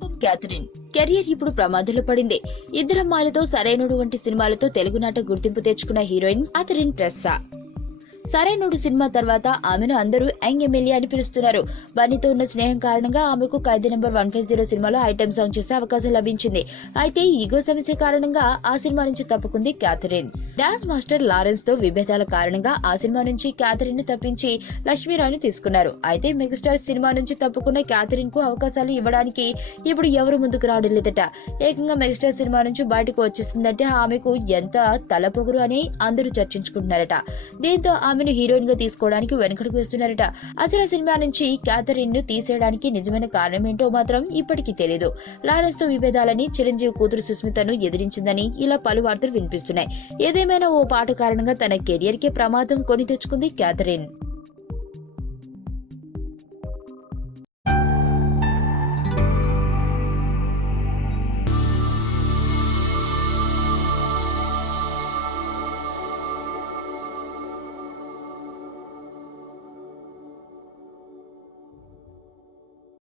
పాపం Catherine career ఇప్పుడు ప్రమాదంలో పడింది. ఇద్దరమ్మాయిలతో సరైనడు వంటి సినిమాలతో తెలుగునాట గుర్తింపు తెచ్చుకున్న హీరోయిన్ క్యాథరిన్ ట్రెస్సా. సరైనడు సినిమా తర్వాత ఆమెను అందరూ యంగ్ ఎమ్మెల్యే అని పిలుస్తున్నారు. బన్నీతో ఉన్న స్నేహం కారణంగా ఆమెకు ఖైదీ నెంబర్ 150 సినిమాలో ఐటెం సాంగ్ చేసే అవకాశం లభించింది. అయితే ఈగో సమస్య కారణంగా ఆ సినిమా నుంచి తప్పుకుంది క్యాథరిన్. డాన్స్ మాస్టర్ లారెన్స్ తో విభేదాల కారణంగా ఆ సినిమా నుంచి క్యాథరిన్ ను తప్పించి లక్ష్మీరావుని తీసుకున్నారు. అయితే మెగాస్టార్ సినిమా నుంచి తప్పుకున్న క్యాథరిన్ కు అవకాశాలు ఇవ్వడానికి ఇప్పుడు ఎవరు ముందుకు రావడం లేదట. ఏకంగా మెగాస్టార్ సినిమా నుంచి బయటకు వచ్చేసిందంటే ఆమెకు ఎంత తలపొగురు అని అందరూ చర్చించుకుంటున్నారట. దీంతో ఆమెను హీరోయిన్ గా తీసుకోవడానికి వెనకడుగు వేస్తున్నారట. అసలు సినిమా నుంచి క్యాథరిన్ ను తీసేయడానికి నిజమైన కారణం ఏంటో మాత్రం ఇప్పటికీ తెలియదు. లారెన్స్ తో విభేదాలని చిరంజీవి కూతురు సుస్మితను ఎదిరించిందని ఇలా పలు వార్తలు వినిపిస్తున్నాయి. ఏదేమైనా ఓ పాట కారణంగా తన కెరియర్ కి ప్రమాదం కొని తెచ్చుకుంది క్యాథరిన్.